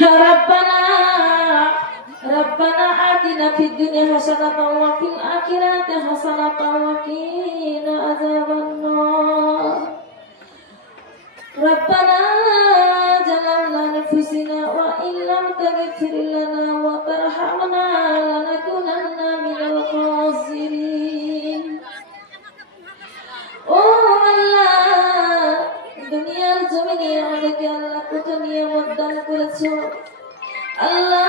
ربنا ربنا آتنا في الدنيا حسنة وفي الآخرة حسنة وقنا عذاب النار ربنا ظلمنا أنفسنا وإن لم تغفر لنا وترحمنا لنكونن من الخاسرين ও আল্লাহ দুনিয়ার জমিনে আমাদেরকে আল্লাহ কত নিয়ামত দান করেছো আল্লাহ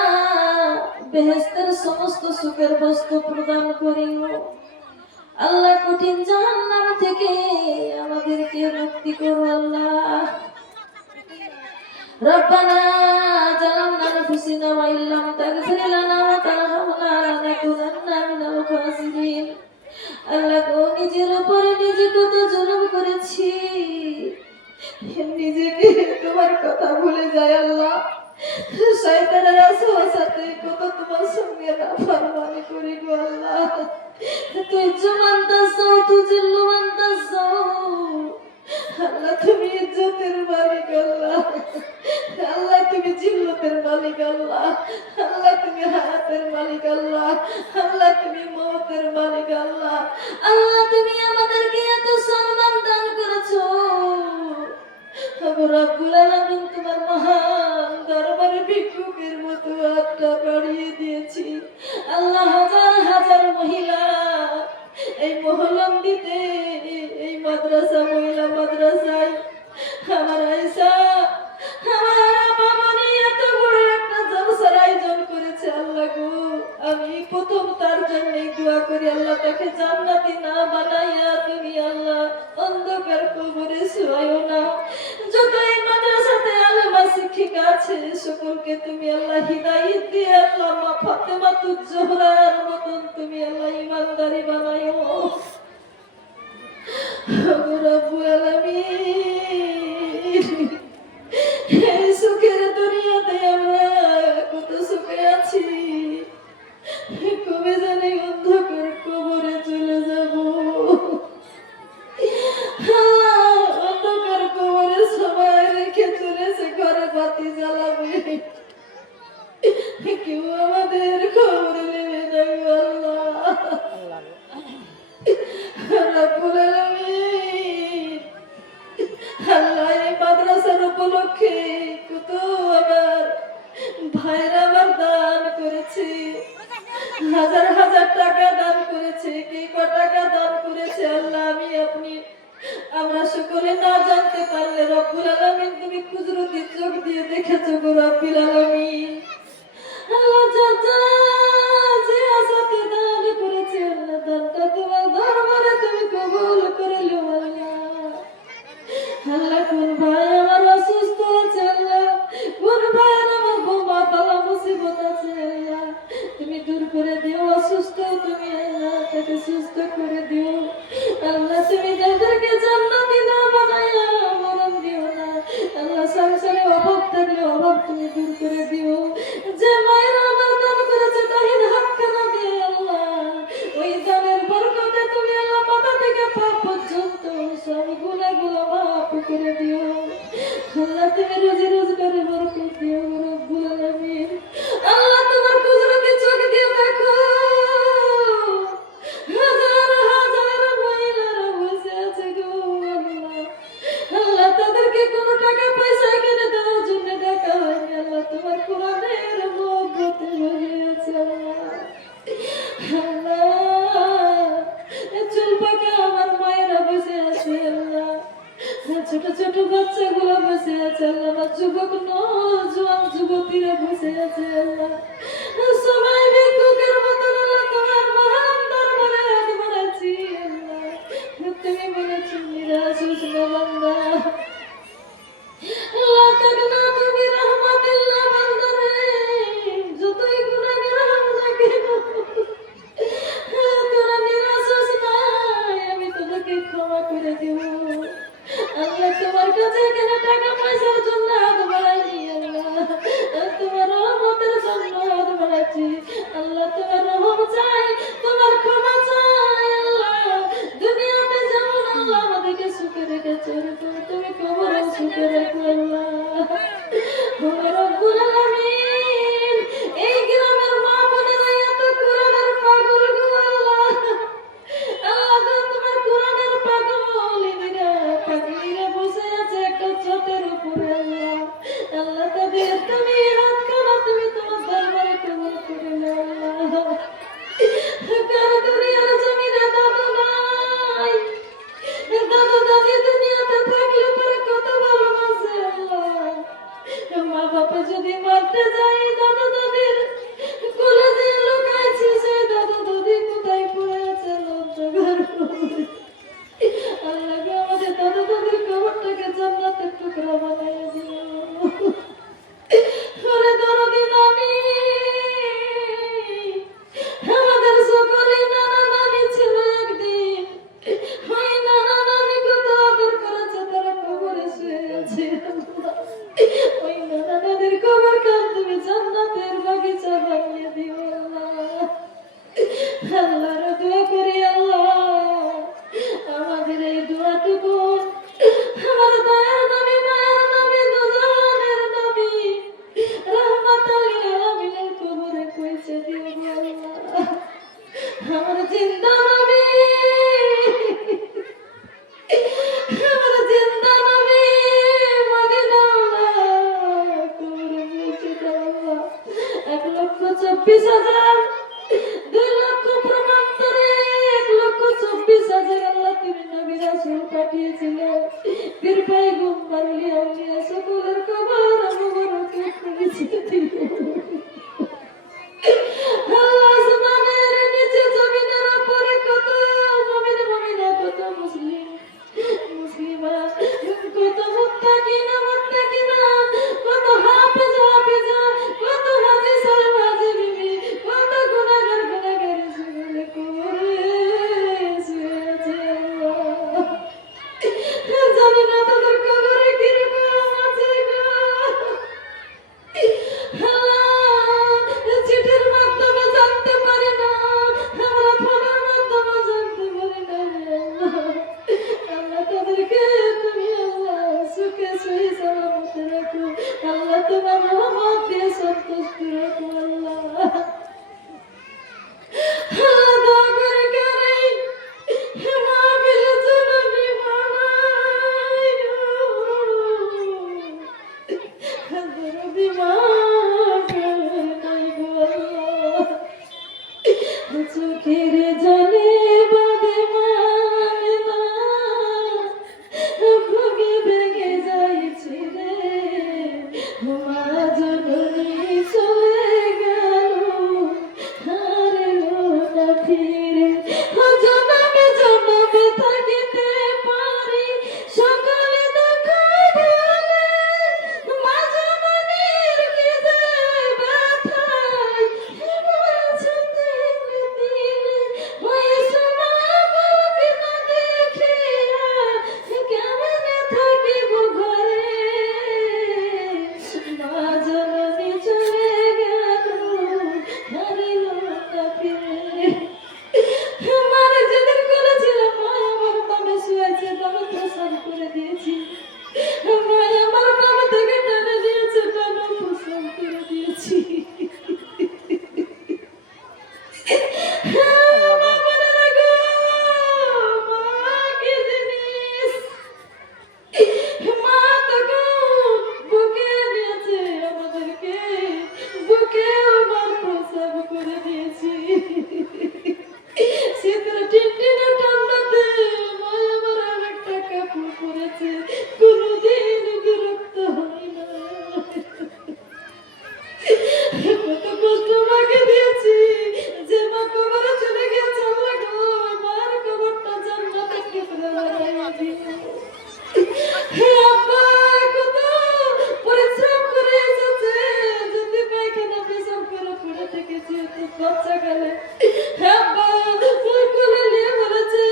বেহেশতের সমস্ত সুখের বস্তু প্রদান করিও আল্লাহ কঠিন জাহান্নাম থেকে আমাদেরকে মুক্তি করো আল্লাহ রব্বানা জালামনা আনফুসানা ওয়া ইল্লাম তাগফির লানা ওয়া তারহামনা লানাকুনান্না মিনাল খাসিরিন আল্লাহ গো নিজের উপরে নিজে কত জুলুম করেছি নিজেকে তোমার কথা ভুলে যায় আল্লাহ শয়তানের ওয়াসওয়াসাতে কত তোমার সঙ্গে নাফরমানি করি গো আল্লাহ তুই জমানতাছো তুই জিল্লুমানতাছো আল্লাহ তুমি ইজ্জতের মালিক আল্লাহ আল্লাহ তুমি জিল্লতের মালিক আল্লাহ আল্লাহ তুমি হায়াতের মালিক আল্লাহ আল্লাহ তুমি মওতের মালিক আল্লাহ আল্লাহ তুমি আমাদেরকে এত সম্মান দান করেছো রব্বুল আলামিন তোমার মহান দরবারে ভিক্ষুকের মতো হাতটা বাড়িয়ে দিয়েছি আল্লাহ হাজার হাজার মহিলা এই মহলন্দিতে এই মাদ্রাসা মহিলা মাদ্রাসায় আমার আয়েশা আমার মামনি এত বড় একটা জলসার আয়োজন করেছে আল্লাহ গো আমি প্রথম তার জন্যই দোয়া করি আল্লাহ তাকে জান্নাতি না বানাইয়া তুমি আল্লাহ অন্ধকার কবরে শুয়াইও না যত এই মাদ্রাসাতে আলেমা শিক্ষিকা আছে সকলকে তুমি আল্লাহ হিদায়াত দিয়ে আল্লাহ মা ফাতেমাতুজ জোহরার মতন তুমি আল্লাহ ইমানদারি বানাইও রব্বুল আলামিন এই সুখের দুনিয়াতে আমরা কত সুখে আছি কবে জানি অন্ধকার কবরে চলে যাব অন্ধকার কবরে সবাই রেখে চলেছে ঘরে বাতি জ্বালাবে কেউ আমাদের খবর নেবে না আল্লাহ রব্বুল আলামিন আল্লাহ এই মাদ্রাসার উপলক্ষে কত আমার ভাইরা আমার দান করেছে হাজার হাজার টাকা দান করেছে কে কত টাকা দান করেছে আল্লাহ আমি আপনি আমরা সকলে না জানতে পারলে রব্বুল আলামিন তুমি কুদরতি চোখ দিয়ে দেখেছো গো রব্বুল আলামিন আল্লাহ যা যে আসাতে দান করেছে আল্লাহ দানটা তোমার দরবারে তুমি কবুল করে লো আল্লাহ আল্লাহ কোন ভাই আমার অসুস্থ আছে আল্লাহ কোন ভাই আমার বোমা পালা মুসিবত আছে আল্লাহ তুমি দূর করে দিও অসুস্থ তুমি আল্লাহ তাকে সুস্থ করে দিও আল্লাহ তুমি যাদেরকে জান্নাতি না বানাইয়া মরণ দিও না আল্লাহ সংসারে অভাব থাকলে অভাব তুমি দূর করে দিও যে মায়েরা আমার দান করেছে তাহির হাতখানা দিয়ে আল্লাহ ওই দানের বরকতে তুমি আল্লাহ মাথা থেকে পা পর্যন্ত সব গুনাহগুলো মাফ করে দিও আল্লাহ তুমি রোজি রোজগারে বরকত দিও রব্বুল আলামিন আল্লাহ তোমার কুদরতি চোখ দিয়ে দেখো হাজার হাজার মহিলারা বসে আছে গো আল্লাহ আল্লাহ তাদেরকে কোনো টাকা পয়সা কিনে দেওয়ার জন্য ডাকা হয়নি আল্লাহ তোমার কোরআনের মহব্বতে বসে আছে আল্লাহ চুল পাকা আমার মায়েরা বসে আছে আল্লাহ ছোট ছোট বাচ্চাগুলো বসে আছে আল্লাহ আমার যুবক নওজোয়ান যুবতীরা বসে আছে আল্লাহ সবাই ভিক্ষুকের মতন আল্লাহ তোমার মহান দরবারে হাত বাড়াচ্ছি আল্লাহ তুমি বলেছো নিরাশ হোস না বান্দা আল্লাহ তাকে না তুমি রহমাতুল্লাহ বান্দারে যতই গুনাহগার হও না কেন তোরা নিরাশ হোস না আমি তোমাকে ক্ষমা করে দেব আল্লাহ তোমার কাছে এখানে টাকা পয়সার জন্য হাত বাড়াইনি আল্লাহ তোমার রহমতের 24,000, 2,00,000 প্রমান্তরে 1,24,000 আল্লাহ তুমি নবী রাসূল পাঠিয়েছিলেন। পীর ভাই গুম্বার আউলিয়া সকলের কবর মুবারকে পৌঁছে দিও। আল্লাহ আসমানের নিচে জমিনের উপরে কত মুমিন মুমিনা, কত মুসলিম মুসলিমা, কত মুত্তাকিনা মুত্তাকিনা, কত হাফেজ হাফেজা, কত হাজি সাহেব হাজি বিবি, কত গুনাহগার গুনাহগার সকলে কবরে শুয়ে আছে আল্লাহ। জানি না তাদের কবরে কিরকম আছে গো আল্লাহ। চিঠির মাধ্যমে জানতে পারি না, আমরা ফোনের মাধ্যমে জানতে পারি না আল্লাহ। আল্লাহ তাদেরকে তুমি আল্লাহ সুখে সহি সালামতে রাখো আল্লাহ, তোমার রহমত দিয়ে সন্তুষ্ট রাখো আল্লাহ। আল্লাহ দোয়া করে করে মাহফিল জননী বানাই গো, চোখের জলে বাঁধে মানে না, ভোগে ভেঙে যাইছি রে, মা জননী চলে গেল, হারলো না ফিরে। জনমে জনমে থাকিতে পারি সকলে দুঃখ ভুলে, মা জননীর কি যে ব্যথায় মরেছে দিলে দিলে, ওই সোনা মুখ না দেখিয়া কেমনে থাকিব ঘরে, মা জননী চলে গেল, হারিল না ফিরে। মার যেদিন করেছিলাম মা আমার বাবা শুয়েছে, বাবা প্রসাদ করে দিয়েছি, মা আমার বাবা থেকে টেনে দিয়েছে, বাবা প্রসাদ করে দিয়েছি। বাবার রাগো, মা কি জিনিস, মা তখন বুকে নিয়েছে আমাদেরকে, বুকে আমার প্রসাব করে দিয়েছি। শীতের টিনটিনে ঠান্ডাতে মা আমার আরেকটা কাপড় পরেছে, কোনোদিন বিরক্ত হয় না। কত কষ্ট মাকে দিয়েছি, যে মা কবরে চলে গেছে আল্লাহ গো, মার কবরটা জান্নাতের টুকরা বানাইয়া দিও। হে আব্বা কত পরিশ্রম করে এসেছে, যদি পায়খানা পেশাব করে পড়ে থেকেছে তো বাচ্চা কালে, হে আব্বা ওই কোলে নিয়ে বলেছে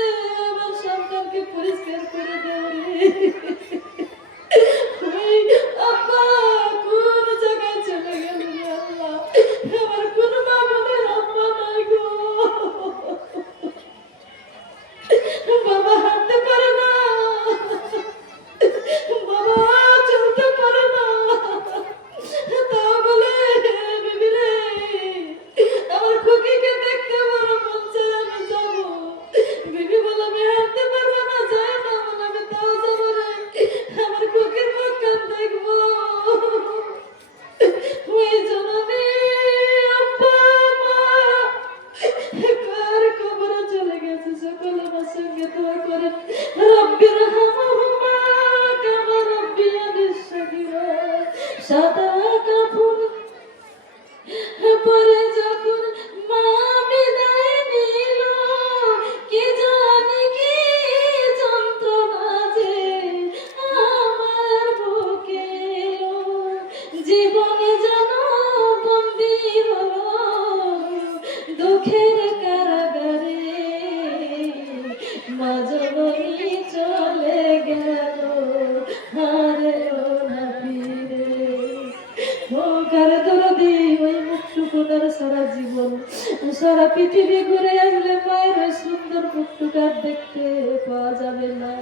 আমার সন্তানকে পরিষ্কার করে দাও রে। ওই আব্বা কোন জায়গায় চলে গেল রে আল্লাহ, আমার কোন মা বোনের আব্বা নাই গো। বাবা হাঁটতে পারে না, বাবা চলতে পারে না, তা বলে বিবি রে আমার খুকিকে দেখতে বড় মন চায় আমি যাবো। বিবি বলে আমি হাঁটতে পারবো না, যাই না, বলে আমি তাও যাবো রে, আমার খুকির মুখ কান দেখবো। ওই জননী আব্বা মা কার কবরে চলে গেছে, সকলে আমার সঙ্গে দোয়া করেন, রব্বির হামহুমা কামা রাব্বিয়ানি সগীরা। সাদা কাপড় পরে যখন মা বিদায় নিল, কি জানি কি যন্ত্রণা যে আমার বুকে এলো, জীবনে যেন বন্দী হলো দুঃখের কারাগারে, মা জননী চলে গেল, হারলো না ফিরে। ও কার দরদি ওই মুখটুকুনার সারা জীবন সারা পৃথিবী ঘুরে আসলে মায়ের ওই সুন্দর মুখটুকু আর দেখতে পাওয়া যাবে না।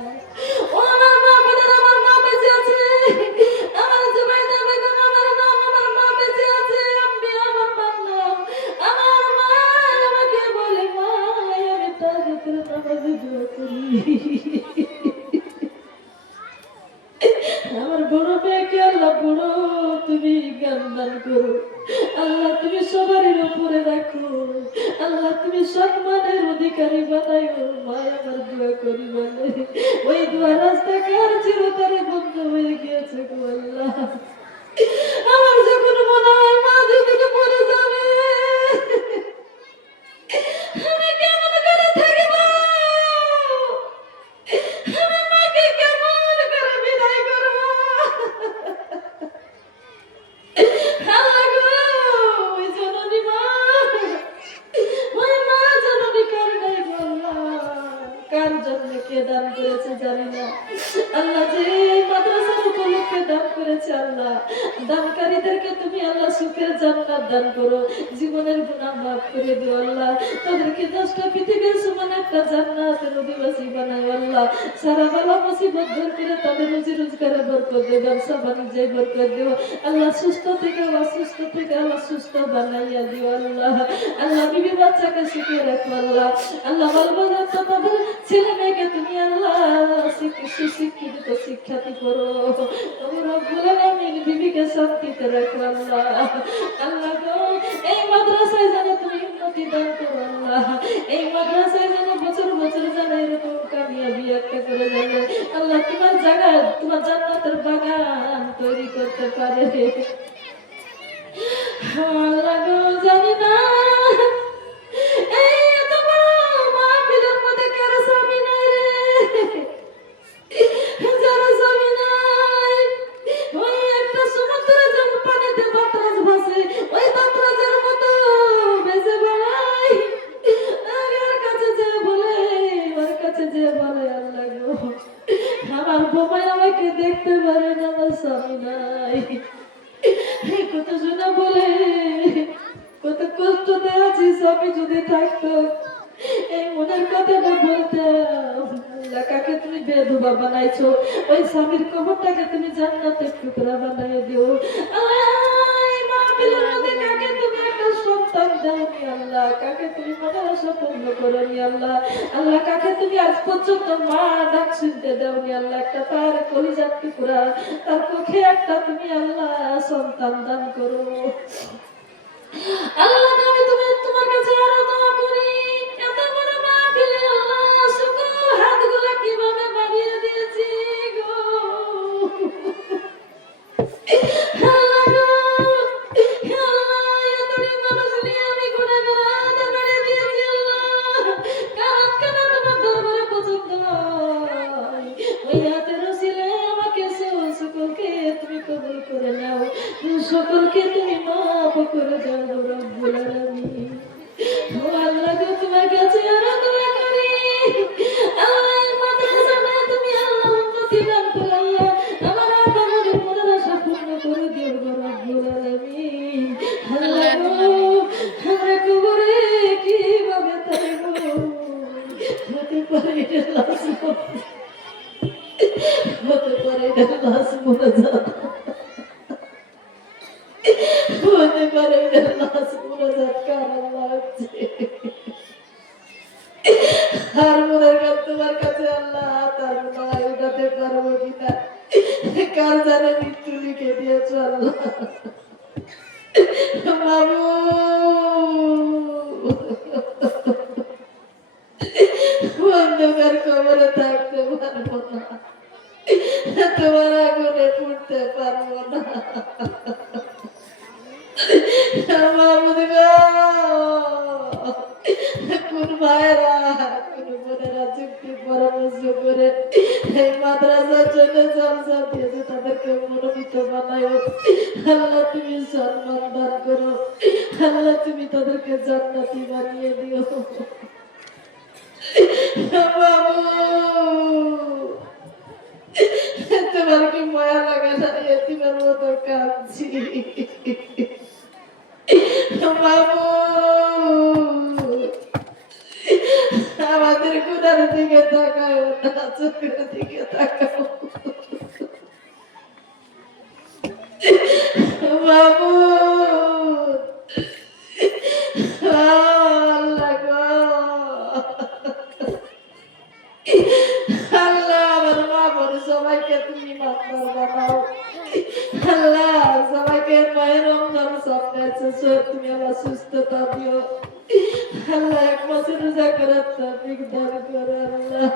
ও আমার মা বোনের, আমার মা বেঁচে আছে, আমার জুবাইদা বেগম আমার নাম, আমার মা বেঁচে আছে, আমি আমার মার নাম। আমার মা আমাকে বলে মা আমি তাহাজ্জুদের নামাজে দোয়া করি। আমার বড় মেয়েকে আল্লাহ বড় তুমি জ্ঞান দান করো। আল্লাহ তুমি সবারই উপরে রাখো। আল্লাহ তুমি সম্মানের অধিকারী বানাইও। মায় আমার দোয়া করি বলে ওই দোয়া রাস্তা কার চিরতরে বন্ধ হয়ে গিয়েছে গো আল্লাহ। আমার যখন মনে হয় মা যদি মরে যাবে আমি কেমন করে থাকবো, আমি মাকে কেমন করে বিদায় করবো। আল্লাহ গো, ওই জননী মা, ওই মা জননী কার নাই গো আল্লাহ, কার জন্য কে দান করেছে জানি না। আল্লাহ যে মাদ্রাসার উপলক্ষে দান করেছে আল্লাহ, দানকারীদেরকে তুমি আল্লাহ সুখের জান্নাত দান করো, জীবনের গুনাহ মাফ করে দিও আল্লাহ, তাদেরকে 10টা পৃথিবীর সমান একটা জান্নাতের অধিবাসী বানাও আল্লাহ। সারা বালা মুসিবত দূর করে তাদের রুজি রোজগারে বরকত দিও, ব্যবসা বাণিজ্যে বরকত দিও আল্লাহ। সুস্থ থেকে অসুস্থ থেকে আল্লাহ সুস্থ বানাইয়া দিও আল্লাহ। আল্লাহ বিবি বাচ্চাকে সুখে রাখো আল্লাহ। আল্লাহ বালবাজার তাদের ছেলে মেয়েকে তুমি আল্লাহ সুশিক্ষিত শিক্ষার্থী করো। রব্বুল আলামিন বিবিকে শান্তিতে রাখো আল্লাহ। আল্লাহ গো, এই মাদ্রাসায় যেন তুমি উন্নতি দান করো আল্লাহ। এই মাদ্রাসায় যেন বছর বছর যেন এরকম কামিয়াবি একটা করে যাবে আল্লাহ। তোমার জায়গায় তোমার জান্নাতের বাগান তৈরি করতে পারে আল্লাহ গো। জানি না এই এত বড় মাহফিলের মধ্যে কারো স্বামী নাই রে, যারা স্বামী নাই ওই একটা সমুদ্রে যেমন পানিতে বাতাস ভাসে ওই বাতাসের মতো ভেসে বেড়াই। ওর কাছে যে বলে, ওর কাছে যে বলে আল্লাহ গো আমার বোমাই আমাকে দেখতে পারে না, আমার স্বামী নাই। কত শোনা বলে কত কষ্টতে আছি, স্বামী যদি থাকতো এই মনের কথাটা বলতাম। আল্লাহ কাকে তুমি বেধবা বানাইছো, ওই স্বামীর কবরটাকে তুমি জান্নাতের টুকরা বানাই দিও আল্লাহ। এই মাহফিলের মধ্যে কাকে তুমি একটা সন্তান দাওনি আল্লাহ, কাকে তুমি মনের আশা পূর্ণ করনি আল্লাহ। আল্লাহ কাকে তুমি আজ পর্যন্ত মা ডাক শুনতে দাওনি আল্লাহ, একটা তার কলিজার টুকরা তার চোখে একটা তুমি আল্লাহ সন্তান দান করো আল্লাহ। আমি তুমি তোমার কাছে আরো দোয়া করি, এত বড় মাহফিলে আল্লাহ শুধু হাতগুলা কিভাবে বাড়িয়ে দিয়েছি গো আল্লাহ গো। আল্লাহ এতটি মানুষ নিয়ে আমি গুনাহগার হাত বাড়িয়ে দিয়েছি আল্লাহ। কারণ কেন তোমার দরবারে পছন্দ হয়, ওই হাতের রসিলে আমাকে সকলকে তুমি কবুল করে নাও, সকলকে তুমি মাফ করে দাও রব্বুল আলামিন। ও আল্লাহ গো, তোমার কাছে আরো দোয়া করি আল্লাহ এই মাদ্রাসাটা তুমি আল্লাহ উন্নতি দান করো আল্লাহ। আমার আপামনি মনের আশা পূর্ণ করে দিও গো রব্বুল আলামিন। আল্লাহ গো, আমরা কবরে কিভাবে থাকবো, হতে পারে এটা লাশ, হতে পারে এটা লাশ মরে যাবে, হতে পারে এটা লাশ মরে যাবে। কারণ লাগছে আর মনের কাছে তোমার কাছে আল্লাহ তার নয় উঠাতে পারবো কিনা, কার জানে মৃত্যু লিখে দিয়েছ আল্লাহ। বাবু অন্ধকার কবরে থাকতে পারবো না, তোমার আগুনে পুড়তে পারবো না। মাহমুদ গো, কোন ভাইরা কোন বোনেরা যুক্তি পরামর্শ করে এই মাদ্রাসার জন্য জলসা দিয়েছে, তাদেরকে মনোনীত বানায় আল্লাহ। তুমি সম্মান দান করো আল্লাহ, তুমি তাদেরকে জান্নাতি বানিয়ে দিও বাবু। তোমার কি মায়া লাগে না, এতিমের মতো কাঁদছি বাবু। আমাদের গুনার দিকে তাকাও না, চোখের দিকে তাকাও বাবু। আল্লাহ গো, আল্লাহ আমার মা বোন সবাইকে তুমি মাতবার বানাও আল্লাহ, সবাইকে এসেছো, তুমি আমার সুস্থতা দিও আল্লাহ। 1 মাস রোজা করার তৌফিক দান করো আল্লাহ।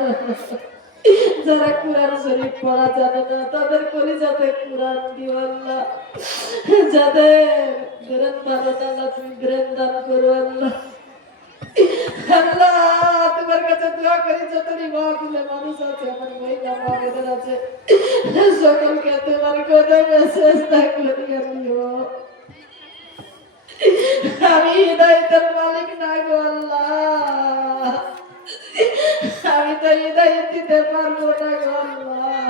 যারা কোরআন শরীফ পড়া জানে না তাদের কলিজাতে কোরআন দিও আল্লাহ। যাদের ব্রেন ভালো না আল্লাহ তুমি ব্রেন দান করো আল্লাহ। আল্লাহ তোমার কাছে দোয়া করি, যতই মাহফিলে মানুষ আছে, আমার মহিলা মাহফিলের আছে, সকলকে তোমার কদমে চেষ্টা করি আমিও। আমি হৃদয়ের মালিক না গো আল্লাহ, আমি তো হৃদয় দিতে পারবো না গো আল্লাহ।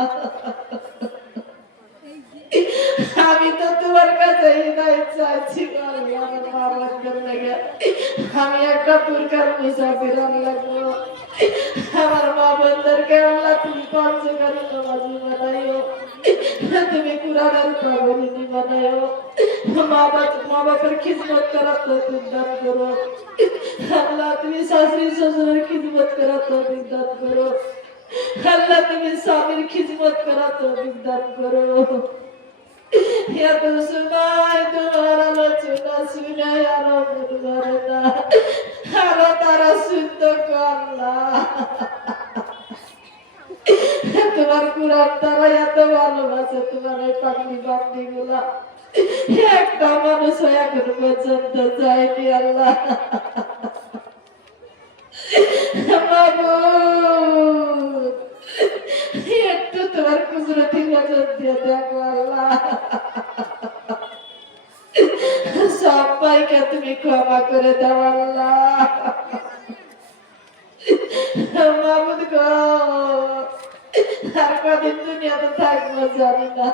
আমি তো তোমার কাছে হৃদয় চাইছি গো আল্লাহ। আমার মা বাবার লাগে আমি একটা পুরকার মুসাফির আল্লাহ গো। আমার মা বোনদেরকে আল্লাহ তুমি পাঁচগারি নামাজি বানাইও, তুমি কুরআনের পাবনী বানাইও। মা বাবার খিদমত করার তৌফিক দান করো আল্লাহ। তুমি শাশুড়ি শ্বশুরের খিদমত করার তৌফিক দান করো আল্লাহ। তুমি স্বামীর খিদমত করার তৌফিক দান করো। এত সময় তোমার আলোচনা শুনে আরো মন ভরে না, আরো তারা শুনতো আল্লাহ। তোমার কুরআন তারা এত ভালোবাসে, তোমার এই পাগলি বান্দি গুলা একটা মানুষ এখন পর্যন্ত যায়নি আল্লাহ। মাবুদ একটু তোমার কুদরতি নজর দিয়ে দেখো আল্লাহ। সবাইকে তুমি ক্ষমা করে দাও আল্লাহ। মাবুদ গো আর কদিন দুনিয়াতে থাকবো জানি না,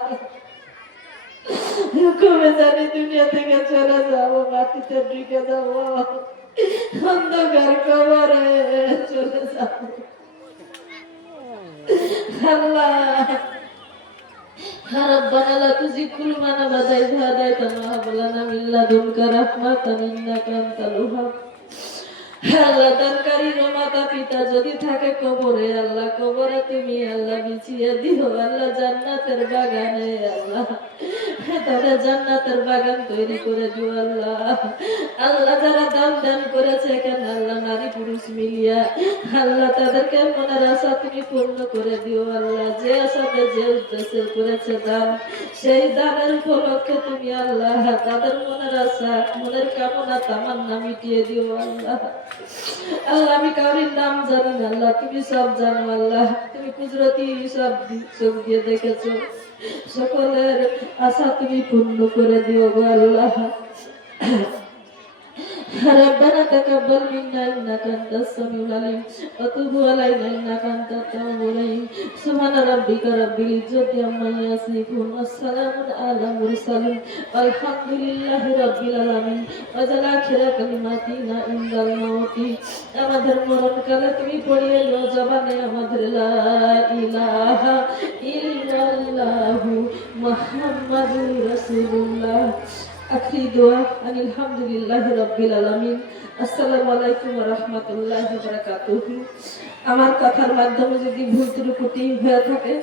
কবে জানি দুনিয়া থেকে চলে যাবো, মাটিতে ঢুকে যাবো, অন্ধকার কবরে চলে যাবো আল্লাহ। ربنا لا تزغ قلوبنا بعد إذ هديتنا وهب لنا من لدنك رحمة إنك أنت الوهاب। আল্লাহ দরকারি মাতা পিতা যদি থাকে কবরে, আল্লাহ কবরে তুমি আল্লাহ বিছিয়ে দিও আল্লাহ জান্নাতের বাগানে আল্লাহ, তাদের জান্নাতের বাগান তৈরি করে দিও আল্লাহ। আল্লাহ যারা দান দান করেছে কেন আল্লাহ নারী পুরুষ মিলিয়া আল্লাহ তাদেরকে মনের আশা তুমি পূর্ণ করে দিও আল্লাহ। যে আশাতে যে উদ্দেশ্যে করেছে দান, সেই দানের উপলক্ষে তুমি আল্লাহ তাদের মনের আশা মনের কামনা তামান্না মিটিয়ে দিও আল্লাহ। আল্লাহ আমি কারোর নাম জানি না আল্লাহ, তুমি সব জানো আল্লাহ। তুমি কুদরতি সব চোখ দিয়ে দেখেছো, সকলের আশা তুমি পূর্ণ করে দিও গো আল্লাহ। ربنا تقبل منا انك انت السميع العليم وتب علينا انك انت التواب الرحيم سبحان ربك رب العزة عما يصفون والسلام على المرسلين والحمد لله رب العالمين وجل آخر كلماتنا عند الموت। আমাদের মরণকালে তুমি পড়িয়ে লো জবানে আমাদের লা ইলাহা ইল্লাল্লাহু মুহাম্মাদুর রাসূলুল্লাহ। আখরি দোয়া আলহামদুলিল্লাহি রাব্বিল আলামিন। আসসালামু আলাইকুম ওয়া রাহমাতুল্লাহি ওয়া বারাকাতুহু। আমার কথার মাধ্যমে যদি ভুল ত্রুটি হয়ে থাকে,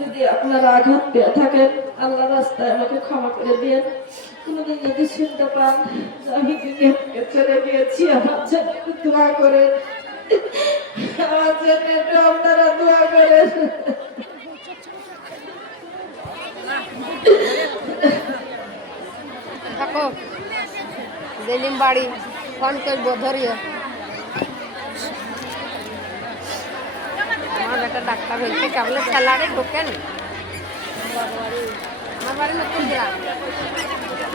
যদি আপনারা আঘাত পেয়ে থাকেন, আল্লাহর রাস্তায় আমাকে ক্ষমা করে দিয়েন। কোনোদিন যদি শুনতে পান আমি দুনিয়া থেকে চলে গিয়েছি, আমার জন্য দোয়া করেন, আমার জন্য আপনারা দোয়া করেন। থাকো জেলিম বাড়ি ফোন করবো ধরিও। আমার বেটা ডাক্তার হয়েছে, কেবল স্যালারে ঢোকেন। আমার বাড়ি নতুন গ্রাম,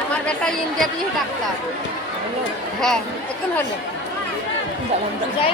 আমার বেটা ইন্ডিয়া দিয়ে ডাক্তার। হ্যাঁ এখন হলো যাই